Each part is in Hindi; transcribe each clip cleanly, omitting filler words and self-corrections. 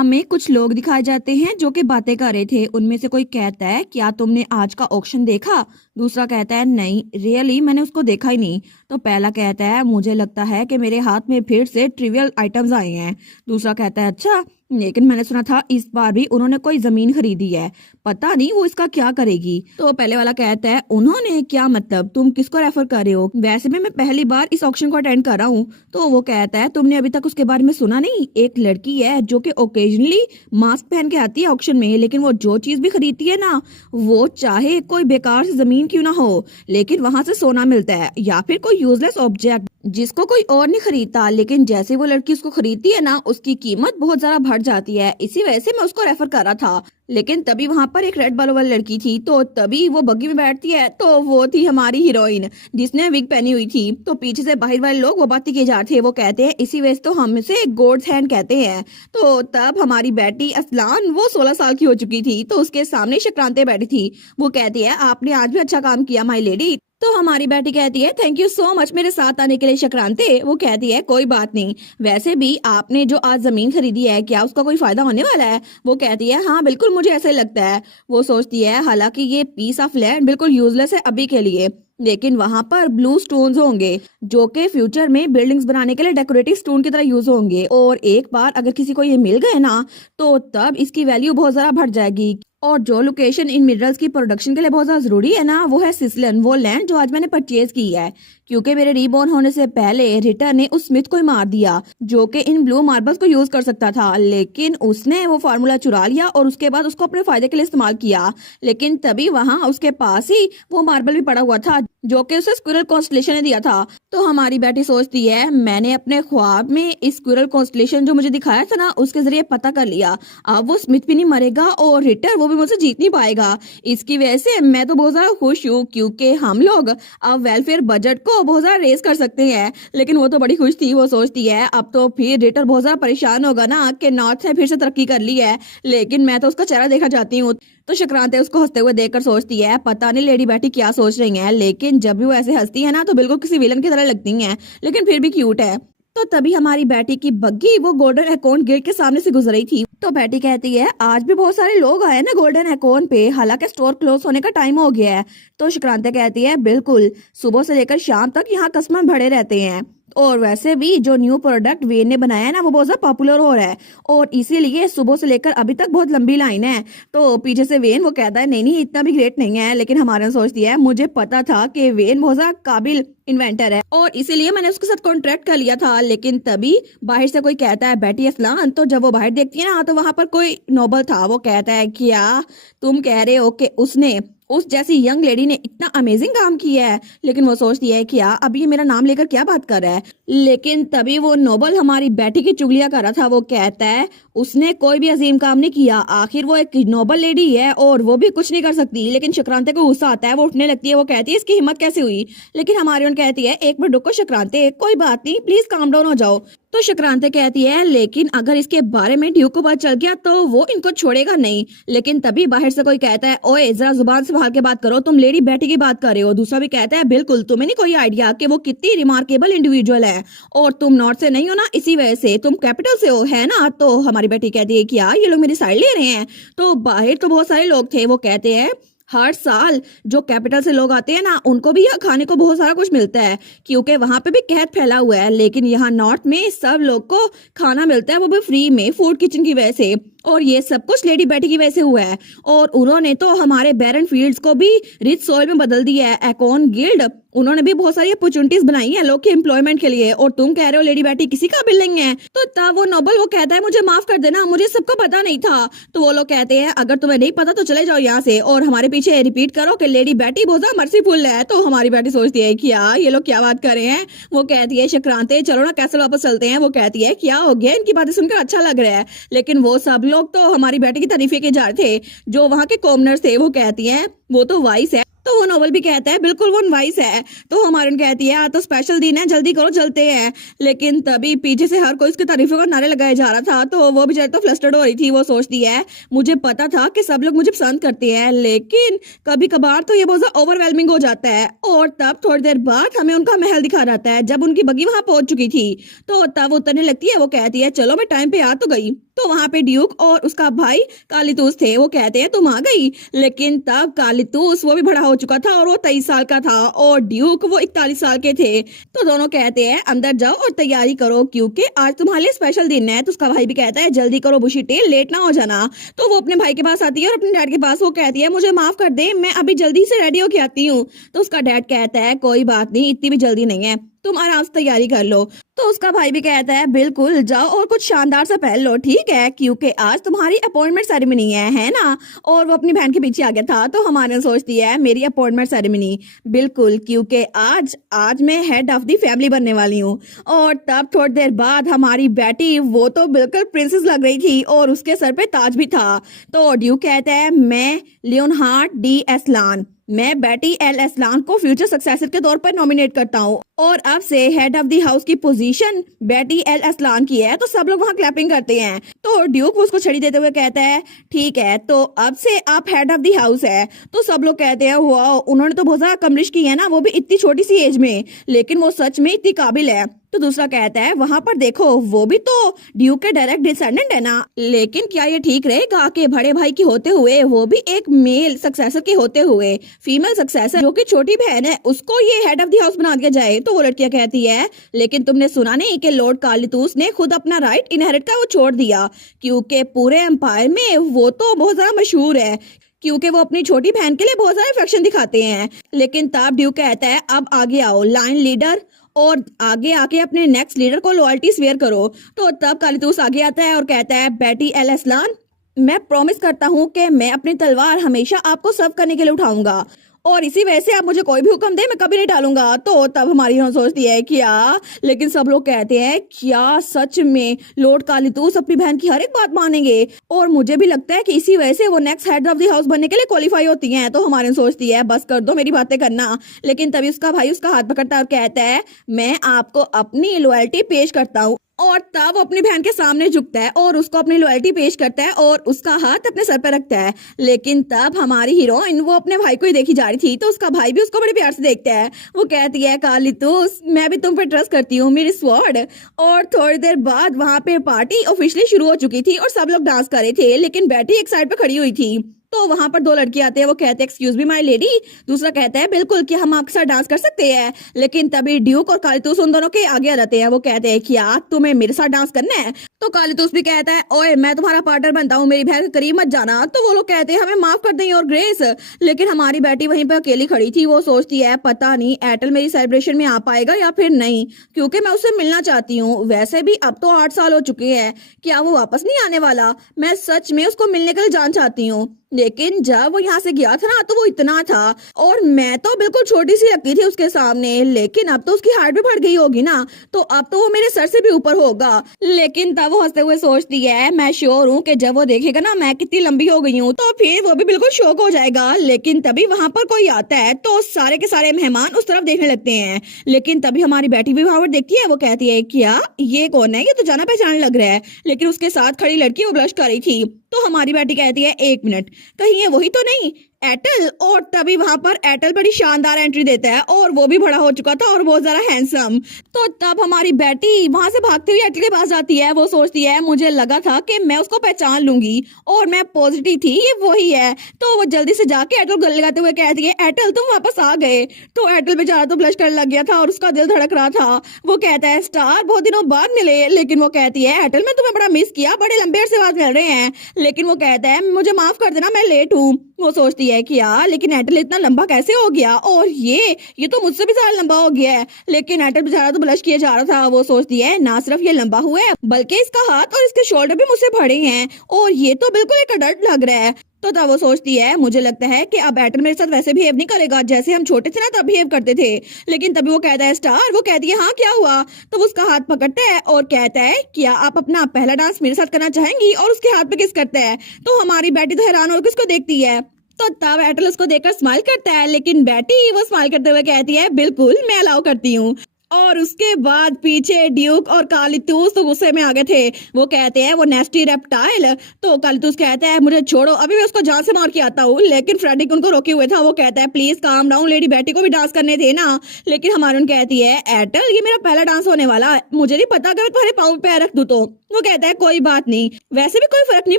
हमें कुछ लोग दिखाए जाते हैं जो कि बातें कर रहे थे। उनमें से कोई कहता है क्या तुमने आज का ऑक्शन देखा। दूसरा कहता है नहीं रियली मैंने उसको देखा ही नहीं। तो पहला कहता है मुझे लगता है कि मेरे हाथ में फिर से ट्रिवियल आइटम्स आए हैं। दूसरा कहता है अच्छा लेकिन मैंने सुना था इस बार भी उन्होंने कोई जमीन खरीदी है, पता नहीं वो इसका क्या करेगी। तो पहले वाला कहता है उन्होंने क्या मतलब, तुम किसको रेफर कर रहे हो, वैसे भी मैं पहली बार इस ऑक्शन को अटेंड कर रहा हूँ। तो वो कहता है तुमने अभी तक उसके बारे में सुना नहीं, एक लड़की है जो कि ओकेजनली मास्क पहन के आती है ऑक्शन में, लेकिन वो जो चीज भी खरीदती है ना, वो चाहे कोई बेकार से जमीन क्यों ना हो, लेकिन वहां से सोना मिलता है या फिर कोई यूजलेस ऑब्जेक्ट जिसको कोई और नहीं खरीदता, लेकिन जैसे वो लड़की उसको खरीदती है ना उसकी कीमत बहुत ज्यादा बढ़ जाती है। इसी वजह से मैं उसको रेफर कर रहा था। लेकिन तभी वहां पर एक रेड बालों वाली लड़की थी, तो तभी वो बग्गी में बैठती है, तो वो थी हमारी हीरोइन जिसने विग पहनी हुई थी। तो पीछे से बाहर वाले लोग वो बातें किए जा रहे थे, वो कहते हैं इसी वजह से तो हम इसे गोड्स हैंड कहते हैं। तो तब हमारी बेटी असलान वो 16 साल की हो चुकी थी, तो उसके सामने शक्रांते बैठी थी। वो कहती है आपने आज भी अच्छा काम किया माई लेडी। तो हमारी बेटी कहती है थैंक यू सो मच मेरे साथ आने के लिए शक्रांते। वो कहती है कोई बात नहीं, वैसे भी आपने जो आज जमीन खरीदी है क्या उसका कोई फायदा होने वाला है। वो कहती है हाँ बिल्कुल मुझे ऐसा ही लगता है। वो सोचती है हालांकि ये पीस ऑफ लैंड बिल्कुल यूजलेस है अभी के लिए, लेकिन वहां पर ब्लू स्टोन्स होंगे जो कि फ्यूचर में बिल्डिंग्स बनाने के लिए डेकोरेटिव स्टोन की तरह यूज होंगे, और एक बार अगर किसी को ये मिल गए ना तो तब इसकी वैल्यू बहुत ज्यादा बढ़ जाएगी। और जो लोकेशन इन मिनरल्स की प्रोडक्शन के लिए बहुत ज्यादा जरूरी है ना वो है सिसलन, वो लैंड जो आज मैंने परचेज की है, क्योंकि मेरे रीबॉर्न होने से पहले रिटर ने उस स्मिथ को ही मार दिया जो कि इन ब्लू मार्बल्स को यूज कर सकता था, लेकिन उसने वो फार्मूला चुरा लिया और उसके बाद उसको अपने फायदे के लिए इस्तेमाल किया। लेकिन तभी वहां उसके पास ही वो मार्बल भी पड़ा हुआ था जो कि उसे स्क्विरल कॉन्स्टलेशन ने दिया था। तो हमारी बेटी सोचती है मैंने अपने ख्वाब में इस स्क्विरल कॉन्स्टलेशन जो मुझे दिखाया था ना उसके जरिए पता कर लिया, अब वो स्मिथ भी नहीं मरेगा और रिटर वो भी मुझसे जीत नहीं पाएगा। इसकी वजह से मैं तो बहुत ज्यादा खुश हूँ क्योंकि हम लोग अब वेलफेयर बजट को बहुत ज्यादा रेस कर सकते हैं। लेकिन वो तो बड़ी खुश थी, वो सोचती है अब तो फिर रिटर बहुत ज्यादा परेशान होगा ना कि नॉर्थ ने फिर से तरक्की कर ली है, लेकिन मैं तो उसका चेहरा देखना चाहती हूँ। तो शक्रांते उसको हंसते हुए देखकर सोचती है पता नहीं लेडी बेटी क्या सोच रही है, लेकिन जब भी वो ऐसे हंसती है ना तो बिल्कुल किसी विलन की तरह लगती है, लेकिन फिर भी क्यूट है। तो तभी हमारी बेटी की बग्गी वो गोल्डन अकाउंट गेट के सामने से गुजर रही थी। तो बेटी कहती है आज भी बहुत सारे लोग आए ना गोल्डन अकाउंट पे, हालांकि स्टोर क्लोज होने का टाइम हो गया है। तो शक्रांते कहती है बिल्कुल सुबह से लेकर शाम तक यहाँ कस्टमर भरे रहते हैं, और वैसे भी जो न्यू प्रोडक्ट वेन ने बनाया है ना वो बहुत ज्यादा पॉपुलर हो रहा है, और इसीलिए सुबह से लेकर अभी तक बहुत लंबी लाइन है। तो पीछे से वेन वो कहता है नहीं नहीं इतना भी ग्रेट नहीं है, लेकिन हमारे सोचती है मुझे पता था कि वेन बहुत ज्यादा काबिल इन्वेंटर है और इसीलिए मैंने उसके साथ कॉन्ट्रैक्ट कर लिया था। लेकिन तभी बाहर से कोई कहता है बेटी असलान, तो जब वो बाहर देखती है ना तो वहां पर कोई नोबल था। वो कहता है क्या तुम कह रहे हो कि उसने उस जैसी यंग लेडी ने इतना अमेजिंग काम किया है। लेकिन वो सोचती है क्या अब ये मेरा नाम लेकर क्या बात कर रहा है। लेकिन तभी वो नोबल हमारी बेटी की चुगलियां कर रहा था। वो कहता है उसने कोई भी अजीम काम नहीं किया, आखिर वो एक नोबल लेडी है और वो भी कुछ नहीं कर सकती। लेकिन शक्रांते को गुस्सा आता है, वो उठने लगती है, वो कहती है इसकी हिम्मत कैसे हुई। लेकिन हमारी उन कहती है एक मिनट रुको शक्रांते, कोई बात नहीं प्लीज काम डाउन हो जाओ। तो शक्रांते कहती है लेकिन अगर इसके बारे में ड्यूक को पता चल गया तो वो इनको छोड़ेगा नहीं। लेकिन तभी बाहर से कोई कहता है ओए जरा जुबान संभाल के बात करो, तुम लेडी बेटी की बात कर रहे हो। दूसरा भी कहता है बिल्कुल तुम्हें नहीं कोई आइडिया कि वो कितनी रिमार्केबल इंडिविजुअल है, और तुम नॉर्थ से नहीं हो ना इसी वजह से तुम कैपिटल से हो है ना। तो हमारी बेटी कहती है क्या ये लोग मेरी साइड ले रहे हैं। तो बाहर तो बहुत सारे लोग थे, वो कहते हैं हर साल जो कैपिटल से लोग आते हैं ना उनको भी यहाँ खाने को बहुत सारा कुछ मिलता है, क्योंकि वहां पे भी कहत फैला हुआ है। लेकिन यहाँ नॉर्थ में सब लोग को खाना मिलता है, वो भी फ्री में फूड किचन की वजह से, और ये सब कुछ लेडी बेटी की वजह से हुआ है। और उन्होंने तो हमारे बैरन फील्ड्स को भी रिच सॉइल में बदल दिया है। एकॉन गिल्ड उन्होंने भी बहुत सारी अपॉर्चुनिटीज बनाई है लोग के एम्प्लॉयमेंट के लिए, और तुम कह रहे हो लेडी बेटी किसी का बिल्डिंग है। तो तब वो नोबल वो कहता है मुझे माफ कर देना, मुझे सबको पता नहीं था। तो वो लोग कहते हैं अगर तुम्हें नहीं पता तो चले जाओ यहाँ से, और हमारे पीछे रिपीट करो कि लेडी बेटी बहुत ज्यादा मर्सीफुल है। तो हमारी बेटी सोचती है क्या ये लोग क्या बात कर रहे हैं। वो कहती है शक्रांते चलो ना कैसल वापस चलते हैं। वो कहती है क्या हो गया, इनकी बातें सुनकर अच्छा लग रहा है। लेकिन वो सब लोग तो हमारी बेटी की तारीफें किए जा रहे थे जो वहां के कॉमनर्स थे। वो कहती हैं वो तो वाइस है तो वो नोबल भी कहता है बिल्कुल वो नवाइस है। तो हमारन कहती है आज तो स्पेशल दिन है, जल्दी करो चलते हैं। लेकिन तभी पीछे से हर कोई उसकी तारीफों का नारे लगाया जा रहा था, तो वो बेचारी तो फ्लस्टर्ड हो रही थी। वो सोचती है मुझे पता था कि सब लोग मुझे पसंद करते हैं, लेकिन कभी कभार तो ये बहुत ज्यादा ओवरवेलमिंग हो जाता है। और तब थोड़ी देर बाद हमें उनका महल दिखा जाता है। जब उनकी बग्गी वहां पहुंच चुकी थी तो तब उतरने लगती है। वो कहती है चलो मैं टाइम पे आ तो गई। तो वहां पे ड्यूक और उसका भाई कालीतूस थे। वो कहते हैं तुम आ गई। लेकिन तब कालीतूस वो भी बड़ा हो चुका था और वो 23 साल का था और ड्यूक वो 41 साल के थे। तो दोनों कहते हैं अंदर जाओ और तैयारी करो क्योंकि आज तुम्हारे लिए स्पेशल दिन है। तो उसका भाई भी कहता है जल्दी करो बुशी टेल, लेट ना हो जाना। तो वो अपने भाई के पास आती है और अपने डैड के पास वो कहती है मुझे माफ कर दे, मैं अभी जल्दी से रेडी होके आती हूँ। तो उसका डैड कहता है कोई बात नहीं, इतनी भी जल्दी नहीं है, तुम आराम से तैयारी कर लो। तो उसका भाई भी कहता है बिल्कुल जाओ और कुछ शानदार सा पहन लो, ठीक है, क्योंकि आज तुम्हारी अपॉइंटमेंट सेरेमनी है ना। और वो अपनी बहन के पीछे आ गया था। तो हमारे सोचती है मेरी अपॉइंटमेंट सेरेमनी, बिल्कुल, क्योंकि आज आज मैं हेड ऑफ द फैमिली बनने वाली हूँ। और तब थोड़ी देर बाद हमारी बेटी वो तो बिल्कुल प्रिंसेस लग रही थी और उसके सर पे ताज भी था। तो ड्यूक कहता है मैं लियोनहार्ड डी एस्लान, मैं बेटी एल एस्लान को फ्यूचर सक्सेसर के तौर पर नॉमिनेट करता हूँ और अब से हेड ऑफ द हाउस की पोजीशन बेटी एल एस्लान की है। तो सब लोग वहाँ क्लैपिंग करते हैं। तो ड्यूक उसको छड़ी देते हुए कहता है ठीक है, तो अब से आप हेड ऑफ द हाउस है। तो सब लोग कहते हैं वाह, उन्होंने तो बहुत ज्यादा कमरिश की है ना, वो भी इतनी छोटी सी एज में, लेकिन वो सच में इतनी काबिल है। तो दूसरा कहता है वहां पर देखो वो भी तो ड्यूक के डायरेक्ट डिसेंडेंट है ना, लेकिन क्या ये ठीक रहेगा कि बड़े भाई की होते हुए, वो भी एक मेल सक्सेसर के होते हुए, फीमेल सक्सेसर जो कि छोटी बहन है, उसको ये हेड ऑफ द हाउस बना दिया जाए। तो वो लड़कियां कहती है लेकिन तुमने सुना नहीं कि लॉर्ड कालीतूस ने खुद अपना राइट इनहेरिट का वो छोड़ दिया, क्योंकि पूरे एम्पायर में वो तो बहुत ज्यादा मशहूर है, क्योंकि वो अपनी छोटी बहन के लिए बहुत सारे अफेक्शन दिखाते हैं। लेकिन तब ड्यूक कहता है अब आगे आओ लाइन लीडर, और आगे आके अपने नेक्स्ट लीडर को लॉयल्टी स्वेयर करो। तो तब कालीतूस आगे आता है और कहता है बेटी एल एस्लान, मैं प्रॉमिस करता हूँ कि मैं अपनी तलवार हमेशा आपको सर्व करने के लिए उठाऊंगा और इसी वजह से आप मुझे कोई भी हुक्म दे मैं कभी नहीं टालूंगा। तो तब हमारी हीरो सोचती है क्या, लेकिन सब लोग कहते हैं क्या सच में लॉर्ड कालीतूस अपनी बहन की हर एक बात मानेंगे, और मुझे भी लगता है कि इसी वजह से वो next head of the house बनने के लिए क्वालिफाई होती हैं। तो हमारे सोचती है बस कर दो मेरी बातें करना। लेकिन तभी उसका भाई उसका हाथ पकड़ता है और कहता है मैं आपको अपनी लॉयल्टी पेश करता हूँ। और तब वो अपनी बहन के सामने झुकता है और उसको अपनी लॉयल्टी पेश करता है और उसका हाथ अपने सर पर रखता है। लेकिन तब हमारी हीरोइन वो अपने भाई को ही देखी जा रही थी, तो उसका भाई भी उसको बड़े प्यार से देखता है। वो कहती है कालीतूस मैं भी तुम पे ट्रस्ट करती हूँ मेरी स्वॉर्ड। और थोड़ी देर बाद वहां पे पार्टी ऑफिशियली शुरू हो चुकी थी और सब लोग डांस कर रहे थे, लेकिन बेटी एक साइड पे खड़ी हुई थी। तो वहां पर दो लड़के आते हैं, वो कहते हैं एक्सक्यूज मी माय लेडी। दूसरा कहता है बिल्कुल, कि हम आपके साथ डांस कर सकते हैं। लेकिन तभी ड्यूक और कालीतूस उन दोनों के आगे आ जाते हैं। वो कहते हैं क्या तुम्हें मेरे साथ डांस करना है। तो कालीतूस भी कहता है ओए मैं तुम्हारा पार्टनर बनता हूँ, मेरी बहन के करीब मत जाना। तो वो लोग कहते हैं हमें माफ कर दें और ग्रेस। लेकिन हमारी बेटी वहीं पर अकेली खड़ी थी। वो सोचती है पता नहीं एटल मेरी सेलिब्रेशन में आ पाएगा या फिर नहीं, क्योंकि मैं उससे मिलना चाहती हूँ। वैसे भी अब तो 8 साल हो चुके हैं, क्या वो वापस नहीं आने वाला। मैं सच में उसको मिलने के लिए जान चाहती हूँ। लेकिन जब वो यहाँ से गया था ना तो वो इतना था और मैं तो बिल्कुल छोटी सी लगती थी उसके सामने, लेकिन अब तो उसकी हाइट भी बढ़ गई होगी ना, तो अब तो वो मेरे सर से भी ऊपर होगा। लेकिन तब वो हंसते हुए सोचती है मैं श्योर हूँ कि जब वो देखेगा ना मैं कितनी लंबी हो गई हूँ तो फिर वो भी बिल्कुल शौक हो जाएगा। लेकिन तभी वहां पर कोई आता है तो सारे के सारे मेहमान उस तरफ देखने लगते हैं। लेकिन तभी हमारी बेटी भी वहां पर देखती है। वो कहती है क्या ये कौन है, ये तो जाना पहचान लग रहा है। लेकिन उसके साथ खड़ी लड़की वो ब्लश कर रही थी। तो हमारी बेटी कहती है एक मिनट, कहीं ये वही तो नहीं एटल। और तभी वहां पर एटल बड़ी शानदार एंट्री देता है और वो भी बड़ा हो चुका था और बहुत ज्यादा हैंडसम। तो तब हमारी बेटी वहां से भागती हुई एटल के पास जाती है। वो सोचती है मुझे लगा था कि मैं उसको पहचान लूंगी और मैं पॉजिटिव थी ये वही है। तो वो जल्दी से जाके एटल गले लगाते हुए कहती है एटल तुम वापस आ गए। तो एटल बेचारा तो ब्लश करने लग गया था और उसका दिल धड़क रहा था। वो कहता है स्टार बहुत दिनों बाद मिले। लेकिन वो कहती है एटल मैं तुम्हें बड़ा मिस किया, बड़े लंबे अरसे बाद मिल रहे हैं। लेकिन वो कहता है मुझे माफ कर देना मैं लेट हूँ। वो सोचती है कि यार लेकिन एटल इतना लंबा कैसे हो गया, और ये तो मुझसे भी ज्यादा लंबा हो गया है। लेकिन एटल बेचारा तो ब्लश किया जा रहा था। वो सोचती है ना सिर्फ ये लंबा हुआ है बल्कि इसका हाथ और इसके शोल्डर भी मुझसे बड़े हैं और ये तो बिल्कुल एक अडल्ट लग रहा है। तो तब वो सोचती है मुझे लगता है कि अब एटल मेरे साथ वैसे बिहेव नहीं करेगा जैसे हम छोटे थे ना तब बिहेव करते थे। लेकिन तभी वो कहता है स्टार। वो कहती है हाँ क्या हुआ। तो वो उसका हाथ पकड़ता है और कहता है क्या आप अपना पहला डांस मेरे साथ करना चाहेंगी, और उसके हाथ पे किस करता है। तो हमारी बेटी तो हैरान होकर उसको देखती है। तो तब एटल उसको देखकर स्माइल करता है, लेकिन बेटी वो स्माइल करते हुए कहती है बिल्कुल मैं अलाउ करती हूँ। और उसके बाद पीछे ड्यूक और कालीतूस तो गुस्से में आ गए थे। वो कहते हैं वो नेस्टी रेप्टाइल। तो कालीतूस कहता है मुझे छोड़ो, अभी मैं उसको जान से मार के आता हूँ। लेकिन फ्रेडिक उनको रोके हुए था। वो कहता है प्लीज काम डाउन, लेडी बेटी को भी डांस करने देना। लेकिन हमारून कहती है एटल ये मेरा पहला डांस होने वाला, मुझे नहीं पता अगर मैं तुम्हारे पाँव पे पैर रख दूं तो। वो कहता है कोई बात नहीं, वैसे भी कोई फर्क नहीं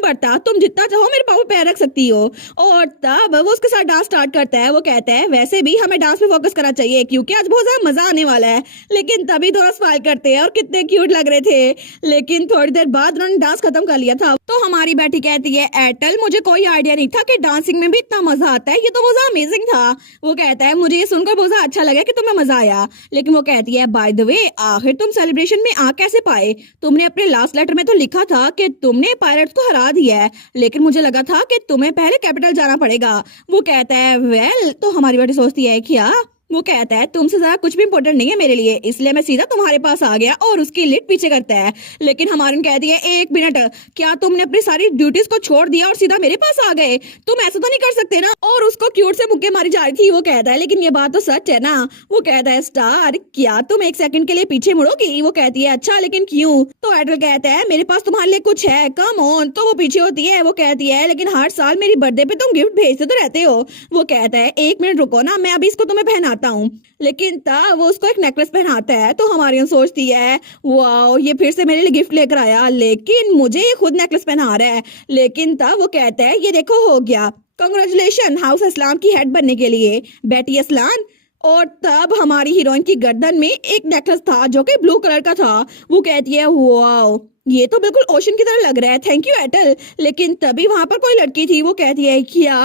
पड़ता, तुम जितना चाहो मेरे पाँव पे पैर रख सकती हो। और तब वो उसके साथ डांस स्टार्ट करता है। वो कहता है वैसे भी हमें डांस पे फोकस करना चाहिए क्योंकि आज बहुत ज्यादा मजा आने वाला है। लेकिन तभी दोनों स्माइल करते हैं और कितने क्यूट लग रहे थे। लेकिन थोड़ी देर बाद उन्होंने डांस खत्म कर लिया था। तो हमारी बेटी कहती है एटल मुझे कोई आइडिया नहीं था कि डांसिंग में भी इतना मजा आता है, ये तो बहुत अमेजिंग था। वो कहता है मुझे ये सुनकर बहुत अच्छा लगा कि तुम्हें मजा आया। लेकिन वो कहती है बाय द वे आखिर तुम सेलिब्रेशन में आ कैसे पाए? तुमने अपने लास्ट लेटर में तो लिखा था कि तुमने पायरेट्स को हरा दिया है, लेकिन मुझे लगा था कि तुम्हें पहले कैपिटल जाना पड़ेगा। वो कहता है वेल, तो हमारी बेटी सोचती है क्या? वो कहता है तुमसे ज्यादा कुछ भी इम्पोर्टेंट नहीं है मेरे लिए, इसलिए मैं सीधा तुम्हारे पास आ गया। और उसकी लिट पीछे करता है। लेकिन हमारी कहती है एक मिनट, क्या तुमने अपनी सारी ड्यूटीज को छोड़ दिया और सीधा मेरे पास आ गए? तुम ऐसा तो नहीं कर सकते ना। और उसको क्यूट से मुक्के मारी जा रही थी। वो कहता है लेकिन ये बात तो सच है ना। वो कहता है स्टार क्या तुम एक सेकंड के लिए पीछे मुड़ोगी? वो कहती है अच्छा लेकिन क्यों? तो एडल कहता है मेरे पास तुम्हारे लिए कुछ है, कम ऑन। तो वो पीछे होती है। वो कहती है लेकिन हर साल मेरी बर्थडे पे तुम गिफ्ट भेजते तो रहते हो। वो कहता है एक मिनट रुको ना, मैं अभी इसको तुम्हें पहनाता हूँ। लेकिन तब वो उसको एक नेकलेस पहनाता है। तो हमारी सोचती है वाओ ये फिर से मेरे लिए गिफ्ट लेकर आया, लेकिन मुझे ये खुद नेकलेस पहना रहा है। लेकिन तब वो कहता है ये देखो हो गया, कांग्रेचुलेशन हाउस असलान की हेड बनने के लिए बेटी असलान। और तब हमारी हीरोइन की गर्दन में एक नेकलेस था जो कि ब्लू कलर का था। वो कहती है वाओ ये तो बिल्कुल ओशन की तरह लग रहा है, थैंक यू एटल। लेकिन तभी वहां पर कोई लड़की थी। वो कहती है क्या?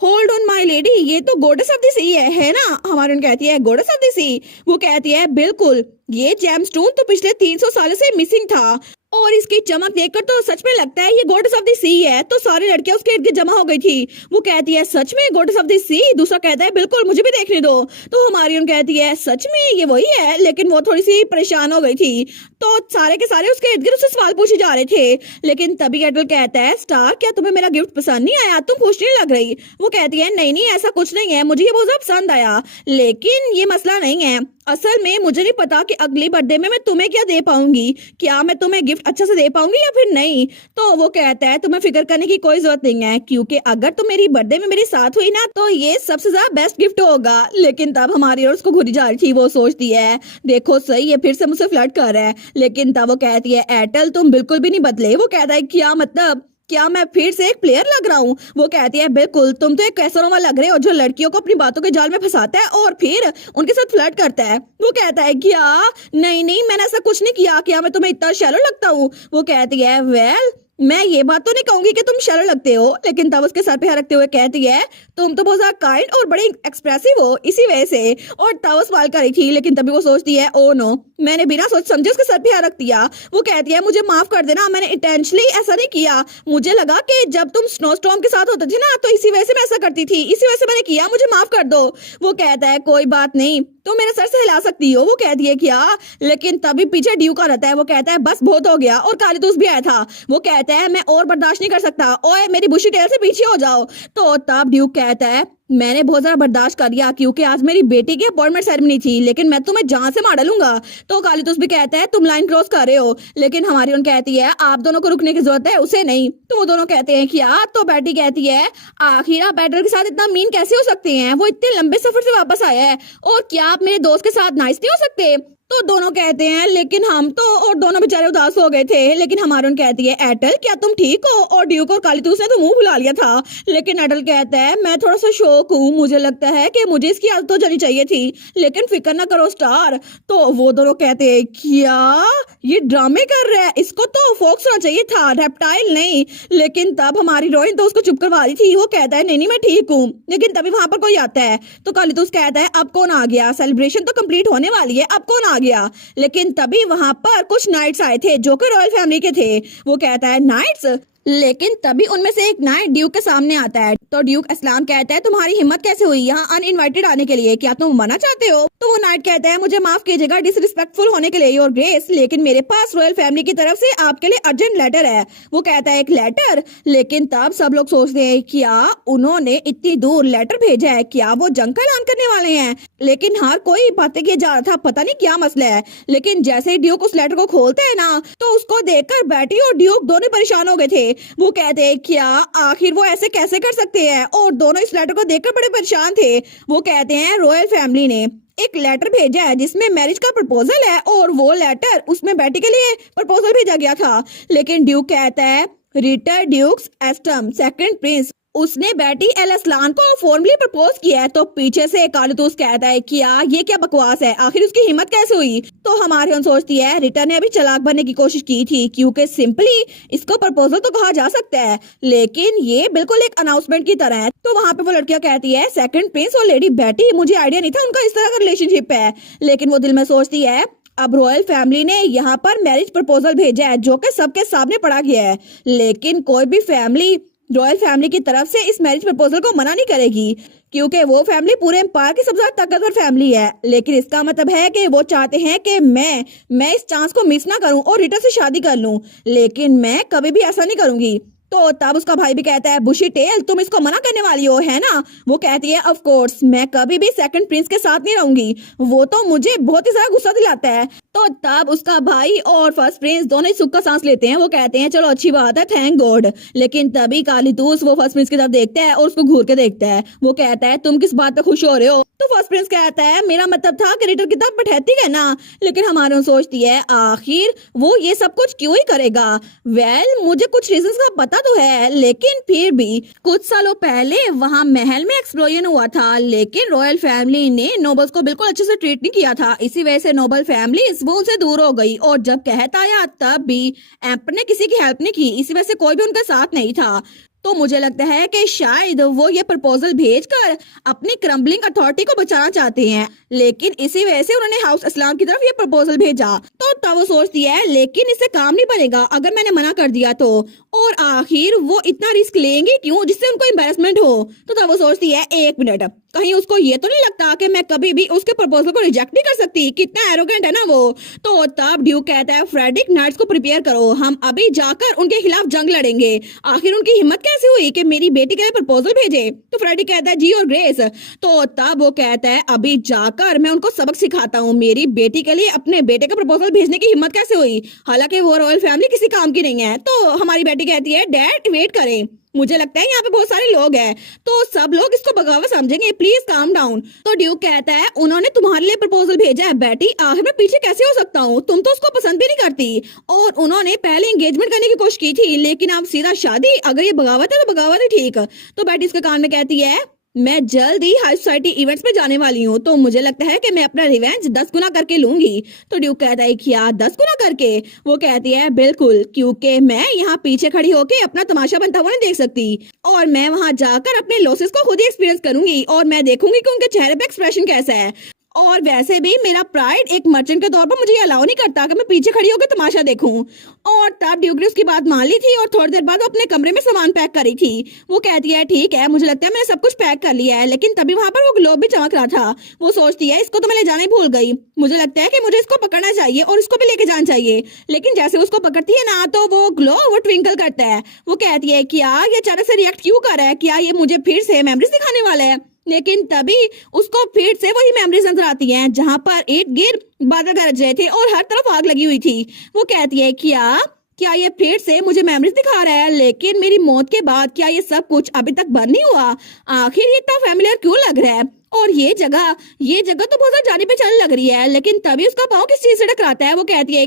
होल्ड ऑन माय लेडी, ये तो गॉडेस ऑफ द सी है ना? हमारी कहती है गॉडेस ऑफ द सी। वो कहती है बिल्कुल, ये जेमस्टोन तो पिछले 300 सालों से मिसिंग था और इसकी चमक देखकर तो सच में लगता है ये गॉडेस ऑफ द सी है। तो सारी लड़कियां उसके इर्द गिर्द जमा हो गई थी। वो कहती है सच में गॉडेस ऑफ द सी? दूसरा कहता है बिल्कुल, मुझे भी देखने दो। तो हमारी कहती है सच में ये वही है, लेकिन वो थोड़ी सी परेशान हो गई थी। तो सारे के सारे उसके इर्द गिर्द उससे सवाल पूछे जा रहे थे। लेकिन तभी एडल कहता है स्टार क्या तुम्हें मेरा गिफ्ट पसंद नहीं आया? तुम खुश नहीं लग रही। वो कहती है नहीं नहीं ऐसा कुछ नहीं है, मुझे ये बहुत ज्यादा पसंद आया, लेकिन ये मसला नहीं है। असल में मुझे नहीं पता कि अगली बर्थडे में मैं तुम्हें क्या दे पाऊंगी, क्या मैं तुम्हें गिफ्ट अच्छा से दे पाऊंगी या फिर नहीं। तो वो कहता है तुम्हें फिक्र करने की कोई जरूरत नहीं है, क्योंकि अगर तुम मेरी बर्थडे में मेरे साथ हुई ना तो ये सबसे ज्यादा बेस्ट गिफ्ट होगा। लेकिन तब हमारी और उसको घुरी जा रही थी। वो सोचती है देखो सही ये फिर से मुझसे फ्लर्ट कर रहा है। लेकिन तब वो कहती है एटल तुम बिल्कुल भी नहीं बदले। वो कहता है क्या मतलब, क्या मैं फिर से एक प्लेयर लग रहा हूँ? वो कहती है बिल्कुल, तुम तो एक कैसरोमा लग रहे हो जो लड़कियों को अपनी बातों के जाल में फंसाता है और फिर उनके साथ फ्लर्ट करता है। वो कहता है क्या? नहीं नहीं मैंने ऐसा कुछ नहीं किया, क्या मैं तुम्हें इतना शैलो लगता हूँ? वो कहती है वेल मैं ये बात तो नहीं कहूंगी कि तुम शैलो लगते हो। लेकिन तब उसके सर पे हाथ रखते हुए कहती है तुम तो बहुत ज्यादा काइंड और बड़े एक्सप्रेसिव हो इसी वजह से। और तब वो सवाल कर रही थी। लेकिन तभी वो सोचती है ओ नो मैंने बिना सोच समझे उसके सर पे हाथ रख दिया। वो कहती है मुझे माफ कर देना, मैंने इंटेंशनली ऐसा नहीं किया। मुझे लगा कि जब तुम स्नो स्टॉर्म के साथ होते थे ना तो इसी वजह से मैं ऐसा करती थी, इसी वजह से मैंने किया, मुझे माफ कर दो। वो कहता है कोई बात नहीं, तुम मेरे सर से हिला सकती हो। वो कहती है क्या? लेकिन तभी पीछे ड्यू का रहता है। वो कहता है बस बहुत हो गया। और कालीतूस भी आया था। वो कहता है मैं और बर्दाश्त नहीं कर सकता, ओए मेरी बुशी टेल से पीछे हो जाओ। तो तब ड्यूक कहता है मैंने बहुत ज्यादा बर्दाश्त कर लिया क्योंकि आज मेरी बेटी की अपॉइंटमेंट सेरेमनी थी, लेकिन मैं तुम्हें जान से मार डालूंगा। तो कालीतूस भी कहता है तुम लाइन क्रॉस कर रहे हो। लेकिन हमारी उन कहती है आप दोनों को रुकने की जरूरत है, उसे नहीं। तो वो दोनों कहते हैं क्या? तो बेटी कहती है आखिर आप बैटल के साथ इतना मीन कैसे हो सकते हैं? वो इतने लंबे सफर से वापस आया है और क्या आप मेरे दोस्त के साथ नाइस नहीं हो सकते? तो दोनों कहते हैं लेकिन हम तो, और दोनों बेचारे उदास हो गए थे। लेकिन हमारी कहती है एटल क्या तुम ठीक हो? और ड्यूक और कालीतूस ने तो मुंह बुला लिया था। लेकिन एटल कहता है मैं थोड़ा सा शौक हूँ, मुझे लगता है कि मुझे इसकी आदत हो जानी चाहिए थी, लेकिन फिक्र ना करो स्टार। तो वो दोनों कहते हैं क्या ये ड्रामे कर रहा है, इसको तो फोक्स होना चाहिए था, रेप्टाइल नहीं। लेकिन तब हमारी हीरोइन तो उसको चुप करवा रही थी। वो कहता है नहीं नहीं मैं ठीक हूँ। लेकिन तभी वहां पर कोई आता है। तो कालीतूस कहता है अब कौन आ गया? सेलिब्रेशन तो कंप्लीट होने वाली है, अब कौन आ गया? लेकिन तभी वहां पर कुछ नाइट्स आए थे जो कि रॉयल फैमिली के थे। वो कहता है नाइट्स? लेकिन तभी उनमें से एक नाइट ड्यूक के सामने आता है। तो ड्यूक असलान कहता है तुम्हारी हिम्मत कैसे हुई यहाँ अनइनवाइटेड आने के लिए, क्या तुम मना चाहते हो? तो वो नाइट कहता है मुझे माफ कीजिएगा डिसरिस्पेक्टफुल होने के लिए योर ग्रेस, लेकिन मेरे पास रॉयल फैमिली की तरफ से आपके लिए अर्जेंट लेटर है। वो कहता है एक लेटर? लेकिन तब सब लोग सोचते हैं क्या उन्होंने इतनी दूर लेटर भेजा है, क्या वो जंग का ऐलान करने वाले हैं? लेकिन हर कोई बातें किया जा रहा था, पता नहीं क्या मसला है। लेकिन जैसे ही ड्यूक उस लेटर को खोलते हैं ना, तो उसको देखकर बैटी और ड्यूक दोनों परेशान हो गए थे। वो कहते हैं क्या आखिर वो ऐसे कैसे कर सकते हैं, और दोनों इस लेटर को देखकर बड़े परेशान थे। वो कहते हैं रॉयल फैमिली ने एक लेटर भेजा है जिसमें मैरिज का प्रपोजल है, और वो लेटर उसमें बेटी के लिए प्रपोजल भेजा गया था। लेकिन ड्यूक कहता है रिटर ड्यूक्स एस्टम सेकंड प्रिंस, उसने बेटी एल असलान को फॉर्मली प्रपोज किया है। तो पीछे से कालतूस कहता है कि ये क्या बकवास है, आखिर उसकी हिम्मत कैसे हुई? तो हमारी सोचती है रिटर ने अभी चालाक बनने की कोशिश की थी, क्योंकि सिंपली इसको प्रपोजल तो कहा जा सकता है, लेकिन ये बिल्कुल एक अनाउंसमेंट की तरह है। तो वहाँ पे वो लड़कियां कहती है सेकंड प्रिंस और लेडी बेटी, मुझे आइडिया नहीं था उनका इस तरह का रिलेशनशिप है। लेकिन वो दिल में सोचती है अब रॉयल फैमिली ने यहाँ पर मैरिज प्रपोजल भेजा है जो कि सबके सामने पड़ा गया है, लेकिन कोई भी फैमिली रॉयल फैमिली की तरफ से इस मैरिज प्रपोजल को मना नहीं करेगी, क्योंकि वो फैमिली पूरे एम्पायर की सबसे ज्यादा ताकतवर फैमिली है। लेकिन इसका मतलब है कि वो चाहते हैं कि मैं इस चांस को मिस ना करूं और रिटा से शादी कर लूं, लेकिन मैं कभी भी ऐसा नहीं करूंगी। तो तब उसका भाई भी कहता है बुशी टेल तुम इसको मना करने वाली हो है ना? वो कहती है ऑफ कोर्स मैं कभी भी सेकंड प्रिंस के साथ नहीं रहूंगी, वो तो मुझे बहुत ही ज्यादा गुस्सा दिलाता है। तो तब उसका भाई और फर्स्ट प्रिंस दोनों ही सुख का सांस लेते हैं। वो कहते हैं चलो अच्छी बात है, थैंक गॉड। लेकिन तभी कालीतूस वो फर्स्ट प्रिंस की तरफ देखता है और उसको घूर के देखता है। वो कहता है तुम किस बात पे खुश हो रहे हो? तो फर्स्ट प्रिंस कहता है मेरा मतलब था कि रिटर की तरफ बैठती है ना। लेकिन हमारे सोचती है आखिर वो ये सब कुछ क्यों ही करेगा? वेल मुझे कुछ रीजंस का पता तो है, लेकिन फिर भी कुछ सालों पहले वहाँ महल में एक्सप्लोजन हुआ था, लेकिन रॉयल फैमिली ने नोबल्स को बिल्कुल अच्छे से ट्रीट नहीं किया था। इसी वजह से नोबल फैमिली वो उनसे दूर हो गई, और जब कहता आया तब भी एम्पर ने किसी की हेल्प नहीं की, इसी वजह से कोई भी उनका साथ नहीं था। तो मुझे लगता है कि शायद वो ये प्रपोजल भेजकर अपनी क्रम्बलिंग अथॉरिटी को बचाना चाहते हैं, लेकिन इसी वजह से उन्होंने हाउस इस्लाम की तरफ ये प्रपोजल भेजा। तो तब वो सोचती है लेकिन इससे काम नहीं बनेगा अगर मैंने मना कर दिया तो, और आखिर वो इतना रिस्क लेंगे क्यों जिससे उनको एम्बैरेसमेंट हो? तो तब वो सोचती है एक मिनट, कहीं उसको ये तो नहीं लगता कि मैं कभी भी उसके प्रपोजल को रिजेक्ट नहीं कर सकती? कितना एरोगेंट है ना वो। तो तब ड्यूक कहता है फ्रेडरिक नाइट्स को प्रिपेयर करो, हम अभी जाकर उनके खिलाफ जंग लड़ेंगे। आखिर उनकी हिम्मत कैसे हुई कि मेरी बेटी के लिए प्रपोजल भेजे? तो फ्रेडरिक कहता है जी और ग्रेस। तो तब वो कहता है अभी जाकर मैं उनको सबक सिखाता हूँ, मेरी बेटी के लिए अपने बेटे का प्रपोजल भेजने की हिम्मत कैसे हुई, हालांकि वो रॉयल फैमिली किसी काम की नहीं है। तो हमारी बेटी कहती है डैड वेट करें, मुझे लगता है यहाँ पे बहुत सारे लोग हैं, तो सब लोग इसको बगावत समझेंगे, प्लीज काम डाउन। तो ड्यूक कहता है उन्होंने तुम्हारे लिए प्रपोजल भेजा है बेटी, आखिर मैं पीछे कैसे हो सकता हूँ, तुम तो उसको पसंद भी नहीं करती, और उन्होंने पहले एंगेजमेंट करने की कोशिश की थी, लेकिन अब सीधा शादी, अगर ये बगावत है तो बगावत है ठीक। तो बेटी इसके कान में कहती है मैं जल्द ही हाई सोसाइटी इवेंट्स में जाने वाली हूँ, तो मुझे लगता है कि मैं अपना रिवेंज 10 गुना करके लूंगी। तो ड्यूक कहता है क्या 10 गुना करके? वो कहती है बिल्कुल, क्योंकि मैं यहाँ पीछे खड़ी होके अपना तमाशा बनता हुआ नहीं देख सकती, और मैं वहाँ जाकर अपने लॉसेस को खुद ही एक्सपीरियंस करूंगी, और मैं देखूंगी कि उनके चेहरे पे एक्सप्रेशन कैसा है। और वैसे भी मेरा प्राइड एक मर्चेंट के तौर पर मुझे अलाउ नहीं करता कि मैं पीछे खड़ी होकर तमाशा देखूं। और तब ड्यूक ने उसकी बात मान ली थी, और थोड़ी देर बाद वो अपने कमरे में सामान पैक करी थी। वो कहती है ठीक है, मुझे लगता है मैंने सब कुछ पैक कर लिया है, लेकिन तभी वहां पर वो ग्लोब भी चमक रहा था। वो सोचती है इसको तो मैं ले जाना ही भूल गई, मुझे लगता है कि मुझे इसको पकड़ना चाहिए और इसको भी लेके जाना चाहिए। लेकिन जैसे उसको पकड़ती है ना, तो वो ग्लो वो ट्विंकल करता है। वो कहती है क्या ये अचानक से रिएक्ट क्यों कर रहा है, क्या ये मुझे फिर से मेमोरीज दिखाने वाला है? लेकिन तभी उसको फिर से वही मेमोरीज नजर आती हैं, जहां पर ईंट गिर बादल गरज रहे थे और हर तरफ आग लगी हुई थी। वो कहती है क्या ये फिर से मुझे मेमोरीज दिखा रहा है, लेकिन मेरी मौत के बाद क्या ये सब कुछ अभी तक बंद नहीं हुआ? आखिर ये इतना फैमिलियर क्यों लग रहा है? और ये जगह तो बहुत ज्यादा जाने पे चलने लग रही है। लेकिन तभी उसका पाँव किस चीज से टकराता है। वो कहती है ये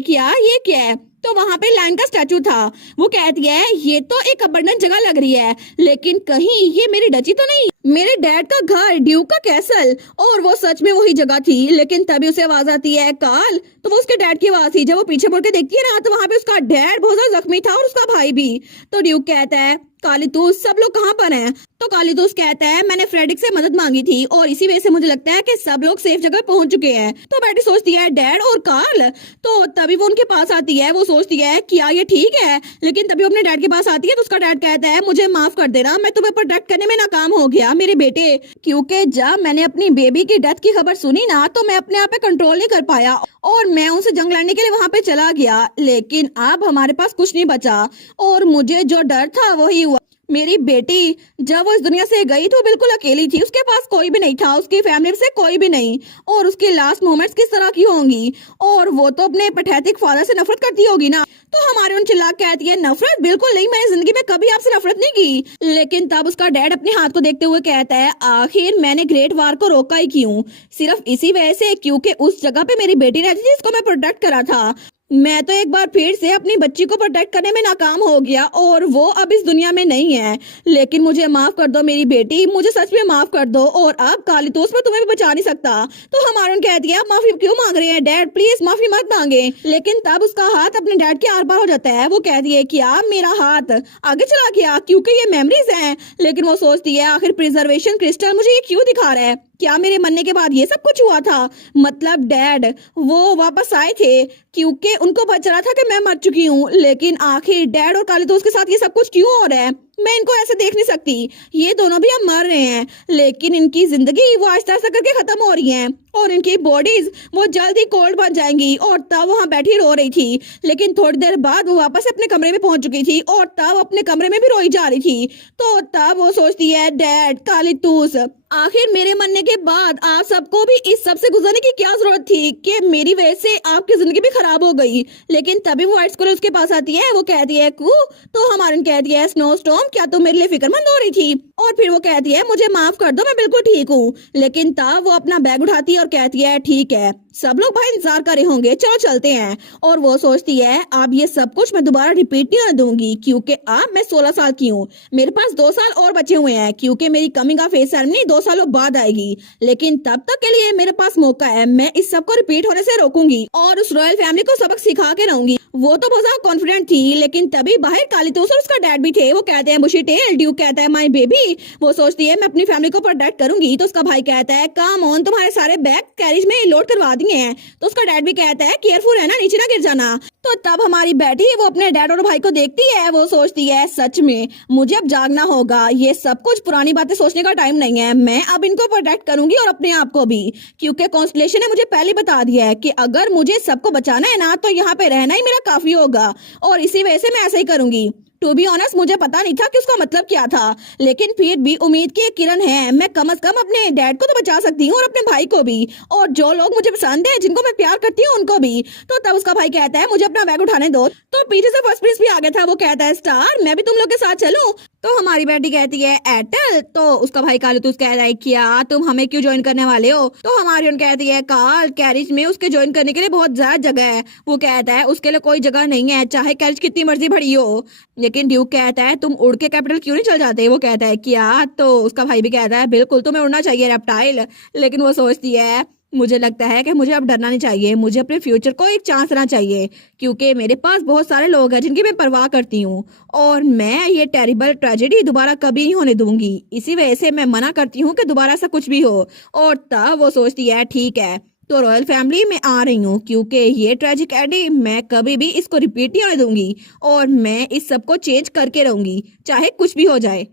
क्या है? तो वहां पे लायन का स्टैचू था। वो कहती है ये तो एक अबंडन जगह लग रही है, लेकिन कहीं ये मेरी डची तो नहीं, मेरे डैड का घर ड्यूक का कैसल? और वो सच में वही जगह थी। लेकिन तभी उसे आवाज आती है कार्ल, तो वो उसके डैड की आवाज थी। जब वो पीछे मुड़ के देखती है ना, तो वहां पे उसका डैड बहुत ज्यादा जख्मी था और उसका भाई भी। तो ड्यूक कहता है कालीतूस सब लोग कहाँ पर हैं? तो कालीतूस कहता है मैंने फ्रेडिक से मदद मांगी थी और इसी वजह से मुझे लगता है कि सब लोग सेफ जगह पहुंच चुके हैं। तो बेटी सोचती है डैड और कार्ल, तो तभी वो उनके पास आती है। वो सोचती है क्या ये ठीक है, लेकिन तभी वो अपने डैड के पास आती है तो उसका डैड कहता है मुझे माफ कर देना, मैं तुम्हें प्रोटेक्ट करने में नाकाम हो गया मेरे बेटे, क्योंकि जब मैंने अपनी बेबी की डेथ की खबर सुनी ना तो मैं अपने आप पे कंट्रोल नहीं कर पाया और मैं उनसे जंग लड़ने के लिए वहां पे चला गया, लेकिन अब हमारे पास कुछ नहीं बचा और मुझे जो डर था वही हुआ। मेरी बेटी जब वो इस दुनिया से गई तो बिल्कुल अकेली थी, उसके पास कोई भी नहीं था, उसकी फैमिली से कोई भी नहीं, और उसकी लास्ट मोमेंट्स किस तरह की होंगी, और वो तो अपने पैथेटिक फादर से नफरत करती होगी ना। तो हमारे उन चिल्ला कहती है नफरत बिल्कुल नहीं, मैंने जिंदगी में कभी आपसे नफरत नहीं की। लेकिन तब उसका डैड अपने हाथ को देखते हुए कहता है आखिर मैंने ग्रेट वार को रोका ही क्यों, सिर्फ इसी वजह से क्योंकि उस जगह पे मेरी बेटी रहती थी जिसको मैं प्रोटेक्ट करा था। मैं तो एक बार फिर से अपनी बच्ची को प्रोटेक्ट करने में नाकाम हो गया और वो अब इस दुनिया में नहीं है, लेकिन मुझे माफ कर दो मेरी बेटी, मुझे सच में माफ कर दो, और अब कालीतूस में तुम्हें भी बचा नहीं सकता। तो हमारे कहती है आप माफी क्यों मांग रहे हैं डैड, प्लीज माफी मत मांगे। लेकिन तब उसका हाथ अपने डैड के आर पार हो जाता है। वो कहती है क्या मेरा हाथ आगे चला गया क्योंकि ये मेमोरीज हैं, लेकिन वो सोचती है आखिर प्रिजर्वेशन क्रिस्टल मुझे ये क्यों दिखा रहा है, क्या मेरे मरने के बाद ये सब कुछ हुआ था, मतलब डैड वो वापस आए थे क्योंकि उनको पता चला था कि मैं मर चुकी हूँ, लेकिन आखिर डैड और कालीतूस के साथ ये सब कुछ क्यों हो रहा है, मैं इनको ऐसे देख नहीं सकती, ये दोनों भी अब मर रहे हैं लेकिन इनकी जिंदगी वो आहिस्ता आहिस्ता करके खत्म हो रही है और इनकी बॉडीज वो जल्द ही कोल्ड बन जाएंगी। और तब वहां बैठी रो रही थी, लेकिन थोड़ी देर बाद वो वापस अपने कमरे में पहुंच चुकी थी और तब अपने कमरे में भी रोई जा रही थी। तो तब वो सोचती है डैड कालीतूस आखिर मेरे मरने के बाद आप सबको भी इस सब से गुजरने की क्या जरूरत थी कि मेरी वजह से आपकी जिंदगी भी खराब हो गई। लेकिन तभी वो व्हाइट स्कूल उसके पास आती है। वो कहती है कू, तो हमारे कहती है स्नो स्टॉर्म क्या तुम मेरे लिए फिक्रमंद हो रही थी, और फिर वो कहती है मुझे माफ कर दो मैं बिल्कुल ठीक हूँ। लेकिन तब वो अपना बैग उठाती है और कहती है ठीक है सब लोग भाई इंतजार कर रहे होंगे, चलो चलते हैं। और वो सोचती है अब ये सब कुछ मैं दोबारा रिपीट नहीं दूंगी क्योंकि अब मैं 16 साल की हूँ, मेरे पास 2 साल और बचे हुए हैं क्योंकि मेरी कमिंग ऑफ एज सेरेमनी 2 सालों बाद आएगी, लेकिन तब तक के लिए मेरे पास मौका है, मैं इस सब को रिपीट होने से रोकूंगी और उस रॉयल फैमिली को सबक सिखा के रहूंगी। वो तो बहुत ज्यादा कॉन्फिडेंट थी, लेकिन तभी बाहर कालीतूस और उसका डैड भी थे। वो कहते हैं बुशी टेल, ड्यूक कहता है माय बेबी, वो सोचती है मैं अपनी फैमिली को प्रोटेक्ट करूंगी। तो उसका भाई कहता है कम ऑन तुम्हारे सारे बैग कैरेज में लोड करवा दिए हैं। तो उसका डैड भी कहता है केयरफुल है ना, नीचे ना गिर जाना। तो तब हमारी बेटी वो अपने डैड और भाई को देखती है। वो सोचती है सच में मुझे अब जागना होगा, ये सब कुछ पुरानी बातें सोचने का टाइम नहीं है, मैं अब इनको प्रोटेक्ट करूंगी और अपने आप को भी, क्योंकि कॉन्स्टलेशन ने मुझे पहले बता दिया है कि अगर मुझे सबको बचाना है ना तो यहाँ पे रहना ही मेरा काफी होगा, और इसी वजह से मैं ऐसा ही करूंगी। टू बी ऑनेस्ट मुझे पता नहीं था कि उसका मतलब क्या था, लेकिन फिर भी उम्मीद की एक किरण है, मैं कम से कम अपने डैड को तो बचा सकती हूँ और अपने भाई को भी, और जो लोग मुझे पसंद है जिनको मैं प्यार करती हूँ उनको भी। तो तब उसका भाई कहता है मुझे अपना बैग उठाने दो। तो पीछे से फर्स्ट प्रिंस भी आ गया था। वो कहता है स्टार मैं भी तुम लोग के साथ चलूं। तो हमारी बेटी कहती है एटल। तो उसका भाई कालीतूस कह रहा है क्या तुम हमें क्यों ज्वाइन करने वाले हो। तो हमारी उन कहती है कार्ल कैरिज में उसके ज्वाइन करने के लिए बहुत ज्यादा जगह है। वो कहता है उसके लिए कोई जगह नहीं है, चाहे कैरिज कितनी मर्जी भरी हो। लेकिन ड्यूक कहता है तुम उड़ के कैपिटल क्यों नहीं चल जाते। वो कहता है क्या। तो उसका भाई भी कहता है बिल्कुल तुम्हें उड़ना चाहिए रेप्टाइल। लेकिन वो सोचती है मुझे लगता है कि मुझे अब डरना नहीं चाहिए, मुझे अपने फ्यूचर को एक चांस देना चाहिए क्योंकि मेरे पास बहुत सारे लोग हैं जिनकी मैं परवाह करती हूँ और मैं ये टेरिबल ट्रेजेडी दोबारा कभी नहीं होने दूंगी। इसी वजह से मैं मना करती हूँ कि दोबारा ऐसा कुछ भी हो। और तब वो सोचती है ठीक है तो रॉयल फैमिली में आ रही हूँ क्योंकि ये ट्रेजिक एडी मैं कभी भी इसको रिपीट नहीं होने दूंगी और मैं इस सब को चेंज करके रहूंगी चाहे कुछ भी हो जाए।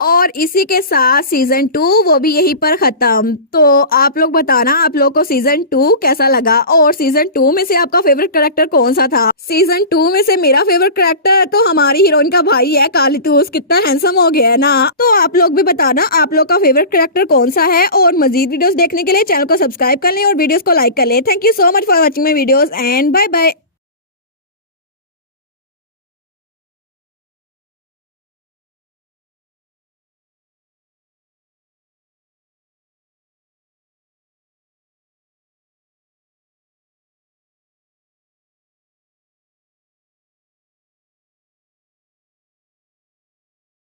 और इसी के साथ सीजन 2 वो भी यहीं पर खत्म। तो आप लोग बताना आप लोग को सीजन 2 कैसा लगा और सीजन 2 में से आपका फेवरेट कैरेक्टर कौन सा था। सीजन 2 में से मेरा फेवरेट कैरेक्टर तो हमारी हीरोइन का भाई है कालीतूस, कितना हैंडसम हो गया है ना। तो आप लोग भी बताना आप लोग का फेवरेट कैरेक्टर कौन सा है और मजीद वीडियोस देखने के लिए चैनल को सब्सक्राइब कर लें और वीडियोस को लाइक कर लें। Thank you so much for watching my videos and bye bye.